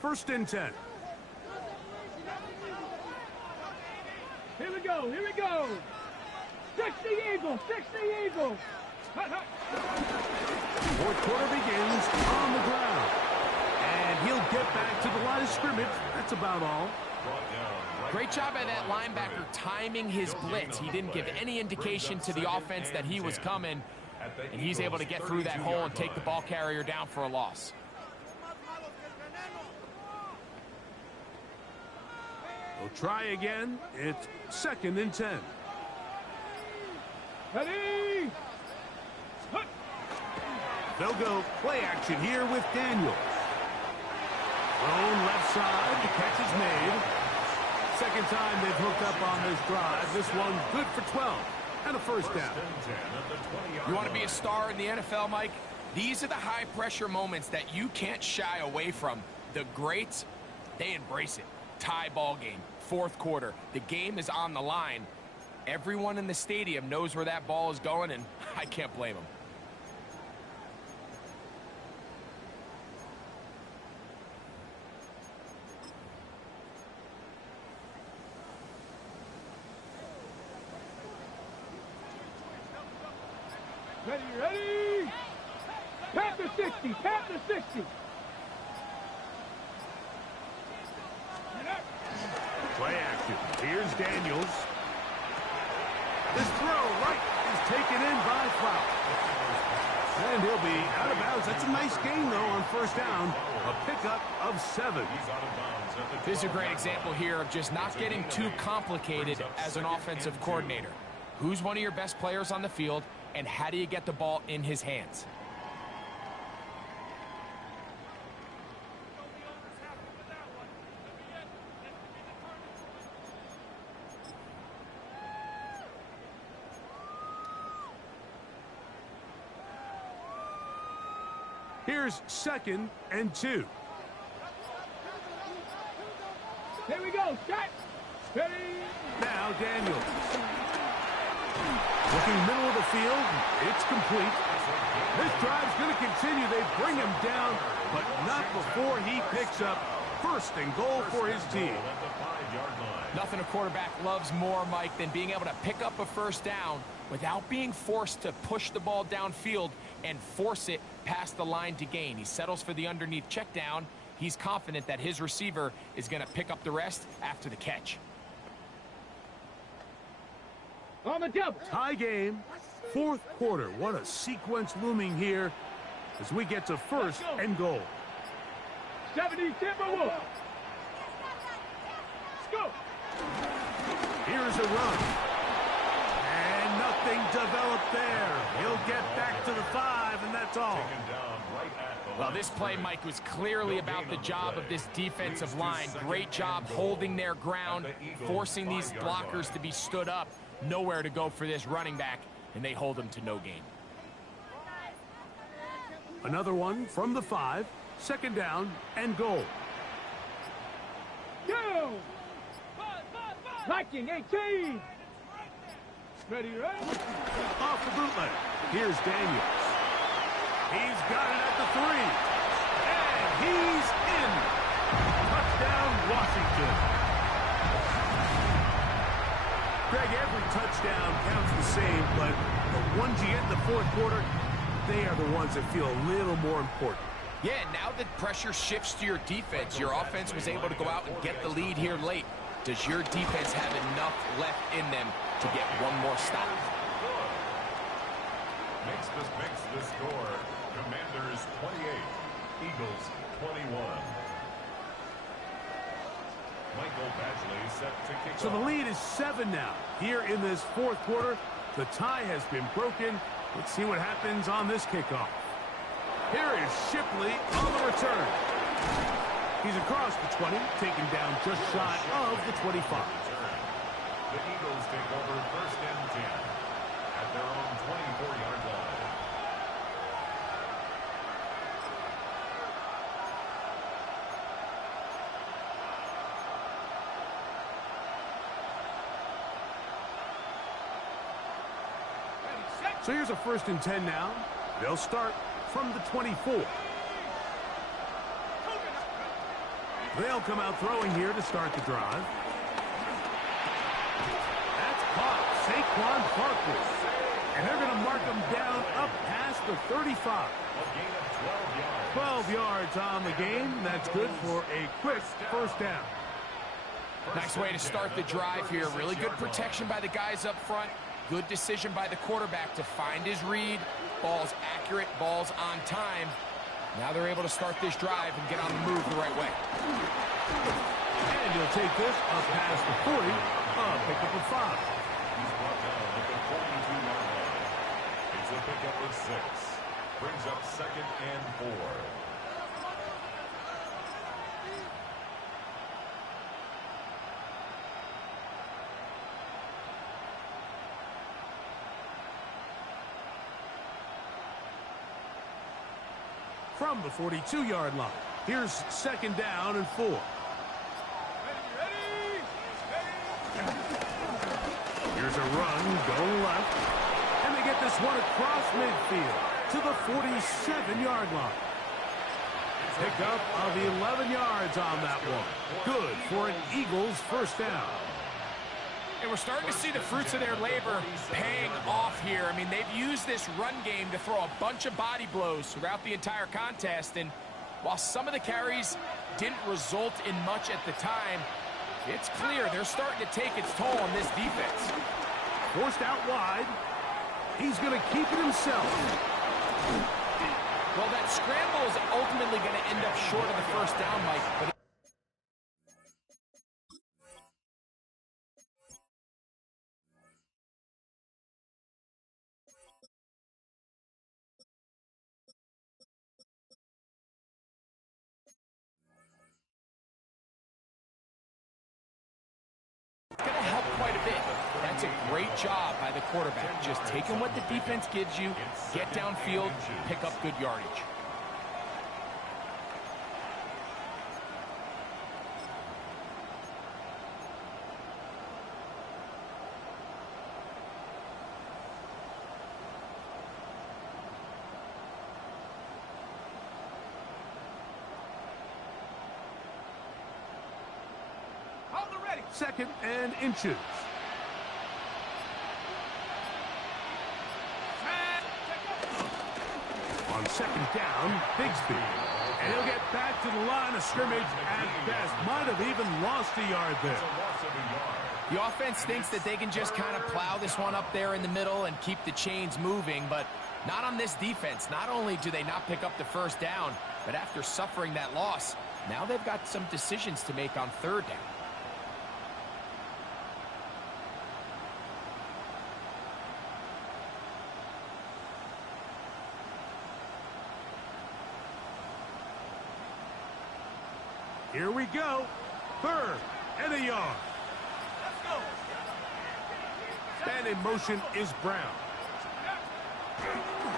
First and 10. Here we go, here we go. 60 Eagles, 60 Eagles. Fourth quarter begins on the ground. And he'll get back to the line of scrimmage. That's about all. Great job by that linebacker timing his blitz. He didn't give any indication to the offense that he was coming, and he's able to get through that hole and take the ball carrier down for a loss. We'll try again. It's second and 10. Ready? They'll go play action here with Daniels. Thrown left side. The catch is made. Second time they've hooked up on this drive. This one good for 12 and a first down. You want to be a star in the NFL, Mike? These are the high-pressure moments that you can't shy away from. The greats, they embrace it. Tie ball game, fourth quarter. The game is on the line. Everyone in the stadium knows where that ball is going, and I can't blame them. Ready, ready? Panther 60, Panther 60. Play action. Here's Daniels. This throw right is taken in by Flower. And he'll be out of bounds. That's a nice gain, though, on first down. A pickup of 7. This is a great example here of just not getting too complicated as an offensive coordinator. Who's one of your best players on the field, and how do you get the ball in his hands? Here's second and 2. Here we go, set. Ready? Now Daniels. Looking middle of the field. It's complete. This drive's going to continue. They bring him down, but not before he picks up first and goal for his team. Nothing a quarterback loves more, Mike, than being able to pick up a first down without being forced to push the ball downfield and force it past the line to gain. He settles for the underneath check down. He's confident that his receiver is going to pick up the rest after the catch. On the double. Tie game, fourth quarter. What a sequence looming here as we get to first and goal. 70 Timberwolves. Let's go. Here's a run. And nothing developed there. He'll get back to the 5, and that's all. Well, this play, Mike, was clearly about the job of this defensive line. Great job holding their ground, forcing these blockers to be stood up. Nowhere to go for this running back, and they hold him to no gain. Another one from the 5. Second down and goal. Go. Lookin, 18. Ready, ready? Off the bootleg. Here's Daniels. He's got it at the 3. And he's in. Touchdown, Washington. Greg, every touchdown counts the same, but the ones you get in the fourth quarter, they are the ones that feel a little more important. Yeah, now that pressure shifts to your defense, your offense was able to go out and get the lead here late. Does your defense have enough left in them to get one more stop? Makes the score. Commanders 28, Eagles 21. Michael Badgley set to kick So the lead is 7 now. Here in this fourth quarter, the tie has been broken. Let's see what happens on this kickoff. Here is Shipley on the return. He's across the 20, taken down just shy of the 25. The Eagles take over first and 10 at their own 24-yard line. So here's a first and 10 now. They'll start from the 24. They'll come out throwing here to start the drive. That's caught. Saquon Barkley. And they're going to mark him down up past the 35. A gain of 12 yards on the game. That's good for a quick first down. Nice way to start the drive here. Really good protection by the guys up front. Good decision by the quarterback to find his read. Ball's accurate, ball's on time. Now they're able to start this drive and get on the move the right way. And he'll take this up past the 40. Pick up a 5. He's brought down at the 42-yard line. It's a pickup of 6. Brings up second and 4. From the 42-yard line. Here's second down and 4. Here's a run going left. And they get this one across midfield to the 47-yard line. Pick up of 11 yards on that one. Good for an Eagles first down. And we're starting to see the fruits of their labor paying off here. I mean, they've used this run game to throw a bunch of body blows throughout the entire contest. And while some of the carries didn't result in much at the time, it's clear they're starting to take its toll on this defense. Forced out wide. He's going to keep it himself. Well, that scramble is ultimately going to end up short of the first down, Mike. But going to help quite a bit. That's a great job by the quarterback. Just taking what the defense gives you, get downfield, pick up good yardage. Second and inches. On second down, Bigsby. And he'll get back to the line of scrimmage at best. Might have even lost a yard there. The offense thinks that they can just kind of plow this one up there in the middle and keep the chains moving, but not on this defense. Not only do they not pick up the first down, but after suffering that loss, now they've got some decisions to make on third down. Here we go. Third and a yard. Let's go. And in motion is Brown.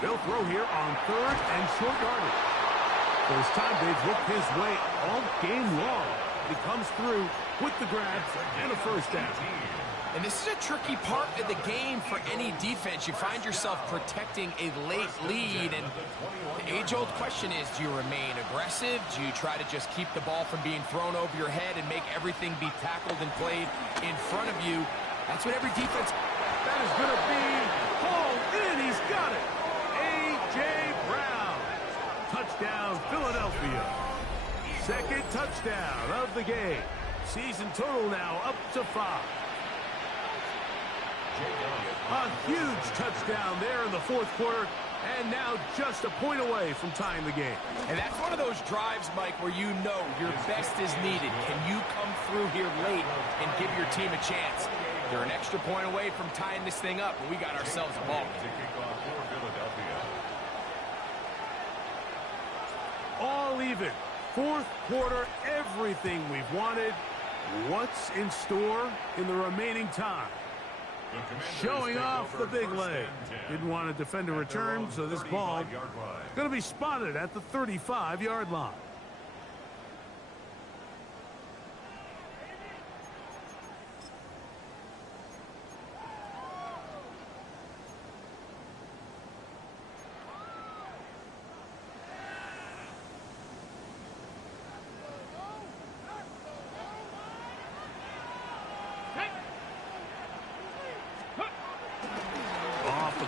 They'll throw here on third and short yardage. First time they've looked his way all game long. He comes through with the grab and a first down. And this is a tricky part of the game for any defense. You find yourself protecting a late lead, and the age-old question is, do you remain aggressive? Do you try to just keep the ball from being thrown over your head and make everything be tackled and played in front of you? That's what every defense... That is going to be hauled in. He's got it. A.J. Brown. Touchdown, Philadelphia. Second touchdown of the game. Season total now up to 5. A huge touchdown there in the fourth quarter, and now just a point away from tying the game. And that's one of those drives, Mike, where you know your best is needed. Can you come through here late and give your team a chance? They're an extra point away from tying this thing up, and we got ourselves a ball. All even. Fourth quarter, everything we've wanted. What's in store in the remaining time? Showing off the big leg. Didn't want to defend a return, so this ball going to be spotted at the 35-yard line.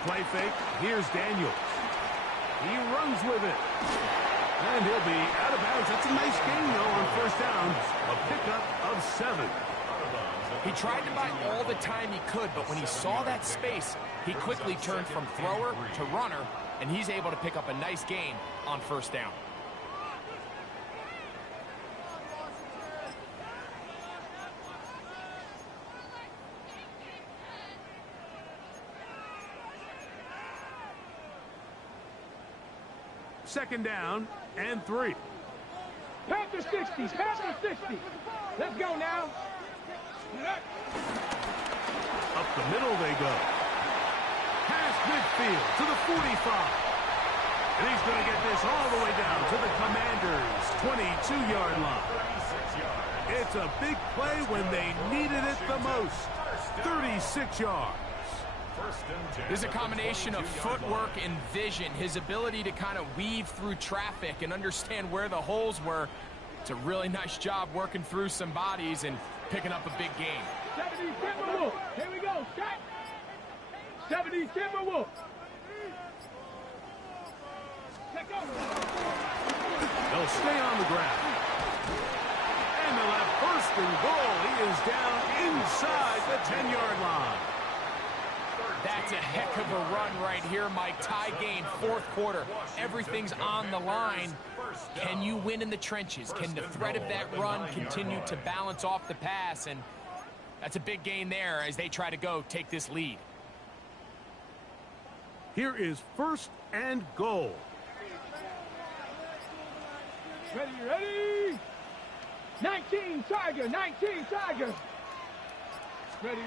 Play fake. Here's Daniels. He runs with it. And he'll be out of bounds. That's a nice gain, though, on first down. A pickup of 7. He tried to buy all the time he could, but when he saw that space, he quickly turned from thrower to runner, and he's able to pick up a nice gain on first down. Second down and 3. Panther 60, Panther 60. Let's go now. Up the middle they go. Past midfield to the 45. And he's going to get this all the way down to the Commanders' 22-yard line. It's a big play when they needed it the most. 36 yards. There's a combination of footwork and vision, his ability to kind of weave through traffic and understand where the holes were. It's a really nice job working through some bodies and picking up a big game. 70 Timberwolf. Here we go. Shot. 70 Timberwolf. They'll stay on the ground. And they'll have first and goal. He is down inside the 10-yard line. That's a heck of a run right here, Mike. Tie game, fourth quarter. Everything's on the line. Can you win in the trenches? Can the threat of that run continue to balance off the pass? And that's a big gain there as they try to take this lead. Here is first and goal. Ready. 19 Tiger, 19 Tiger. Ready.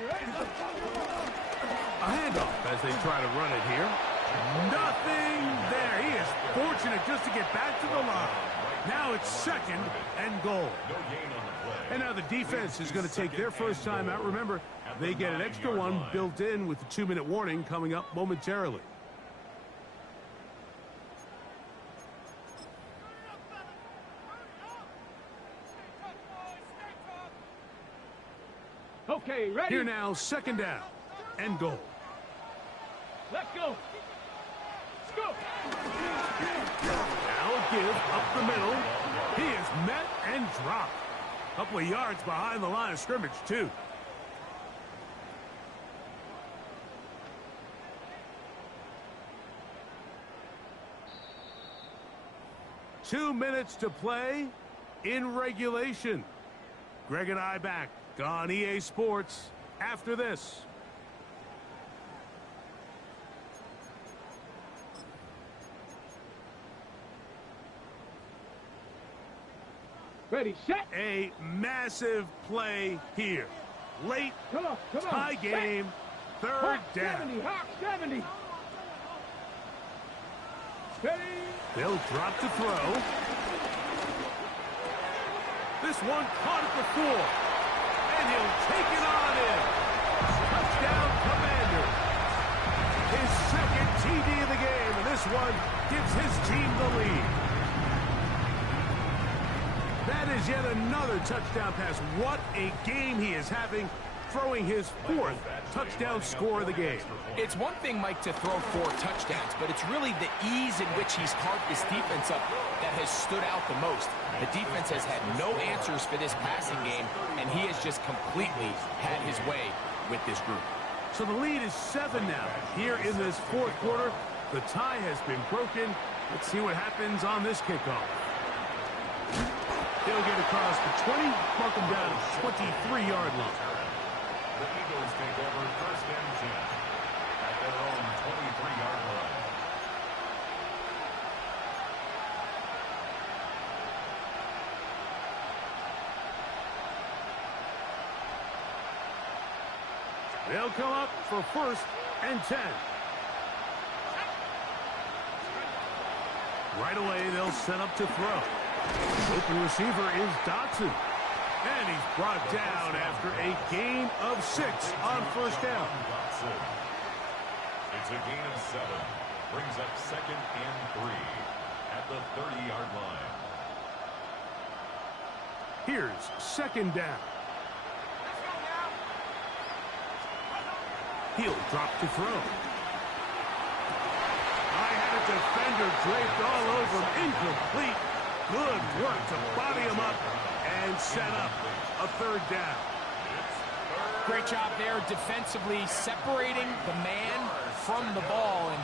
A handoff as they try to run it here. Nothing there. He is fortunate just to get back to the line. Now it's second and goal. And now the defense is going to take their first time out. Remember, they get an extra one built in with the 2-minute warning coming up momentarily. Okay, ready? Here now, second down and goal. Let's go. Let's go. Now a give up the middle. He is met and dropped. A couple of yards behind the line of scrimmage, too. Two minutes to play in regulation. Greg and I back on EA Sports after this. Ready, set. A massive play here. Late Come on. tie game, third Hawk down. 70, Hawk 70. Ready. They'll drop to throw. This one caught at the 4. And he'll take it on in. Touchdown, Commanders. His second TD of the game, and this one gives his team the lead. That is yet another touchdown pass. What a game he is having, throwing his 4th touchdown score of the game. It's one thing, Mike, to throw 4 touchdowns, but it's really the ease in which he's carved this defense up that has stood out the most. The defense has had no answers for this passing game, and he has just completely had his way with this group. So the lead is 7 now. Here in this 4th quarter, the tie has been broken. Let's see what happens on this kickoff. He'll get across the 20, mark him down at the 23-yard line. The Eagles take over first and 10 at their own 23-yard line. They'll come up for 1st and 10. Right away, they'll set up to throw. Open receiver is Dotson. And he's brought down after a gain of 6 on 1st down. It's a gain of 7. Brings up 2nd and 3 at the 30-yard line. Here's 2nd down. He'll drop to throw. I had a defender draped all over him. Incomplete. Good work to body him up and set up a 3rd down. Great job there defensively, separating the man from the ball. And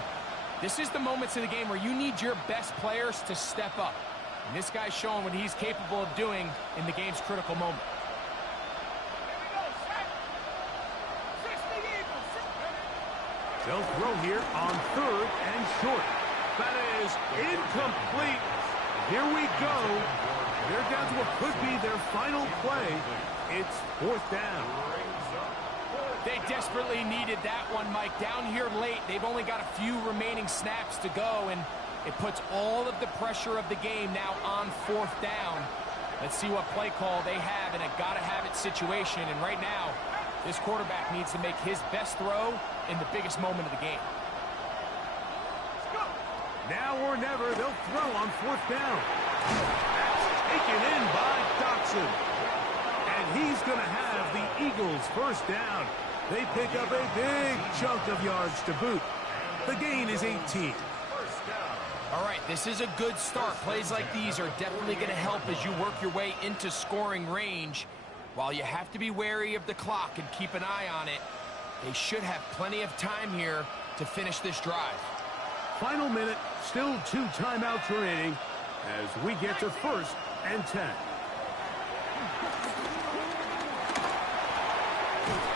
this is the moments of the game where you need your best players to step up. And this guy's showing what he's capable of doing in the game's critical moment. They'll throw here on 3rd and short. That is incomplete. Here we go. They're down to what could be their final play. It's 4th down. They desperately needed that one, Mike. Down here late, they've only got a few remaining snaps to go, and it puts all of the pressure of the game now on 4th down. Let's see what play call they have in a gotta-have-it situation. And right now, this quarterback needs to make his best throw in the biggest moment of the game. Now or never, they'll throw on 4th down. That's taken in by Dotson. And he's going to have the Eagles 1st down. They pick up a big chunk of yards to boot. The gain is 18. All right, this is a good start. Plays like these are definitely going to help as you work your way into scoring range. While you have to be wary of the clock and keep an eye on it, they should have plenty of time here to finish this drive. Final minute, still 2 timeouts remaining as we get to 1st and 10.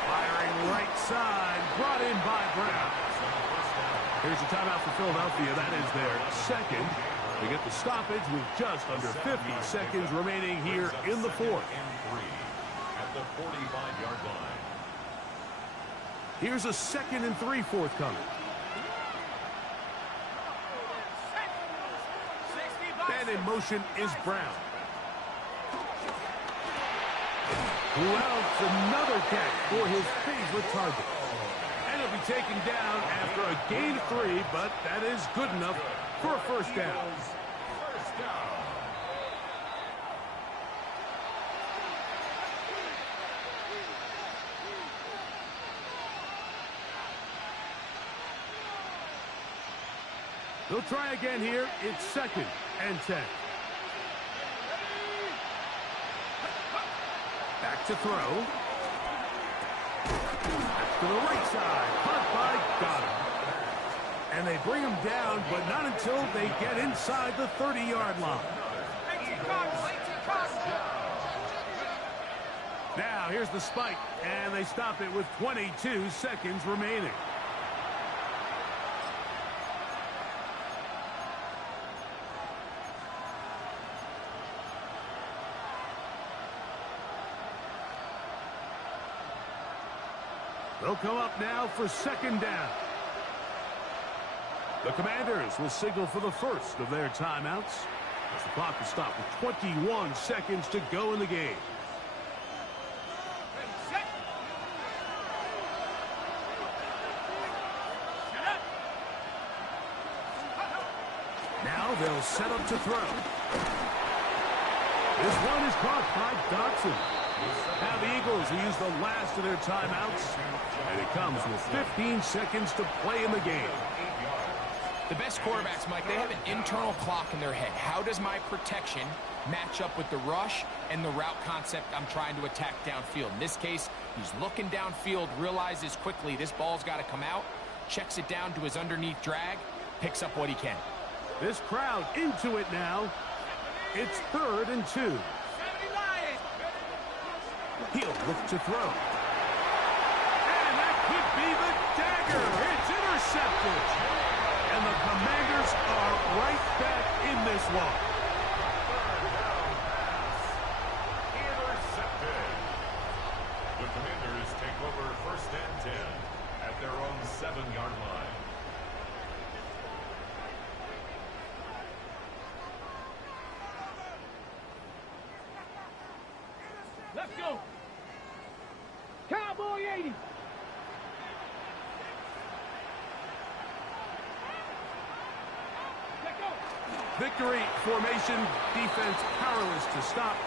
Firing right side, brought in by Brown. Here's a timeout for Philadelphia. That is their 2nd. They get the stoppage with just under 50 seconds remaining here in the 4th. At the 45-yard line. Here's a 2nd and 3 forthcoming. And in motion is Brown. Who else? Another catch for his favorite target. And he'll be taken down after a gain of 3, but that is good enough for a 1st down. They'll try again here. It's 2nd and 10. Back to throw. Back to the right side. Caught by Goddard. And they bring him down, but not until they get inside the 30-yard line. Now, here's the spike, and they stop it with 22 seconds remaining. They'll come up now for 2nd down. The Commanders will signal for the 1st of their timeouts as the clock is stopped with 21 seconds to go in the game. Now they'll set up to throw. This one is caught by Dotson. Now the Eagles will use the last of their timeouts, and it comes with 15 seconds to play in the game. The best quarterbacks, Mike, they have an internal clock in their head. How does my protection match up with the rush and the route concept I'm trying to attack downfield? In this case, he's looking downfield, realizes quickly this ball's got to come out, checks it down to his underneath drag, picks up what he can. This crowd into it now. It's 3rd and 2. He'll look to throw. And that could be the dagger. It's intercepted. And the Commanders are right back in this one. Intercepted. The Commanders take over first and 10 at their own 7-yard line. Let's go. Cowboy 80. Let's go. Victory formation, defense powerless to stop.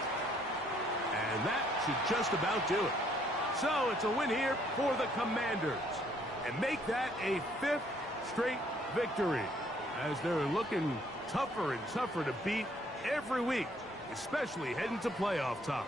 And that should just about do it. So it's a win here for the Commanders. And make that a 5th straight victory, as they're looking tougher and tougher to beat every week, especially heading to playoff time.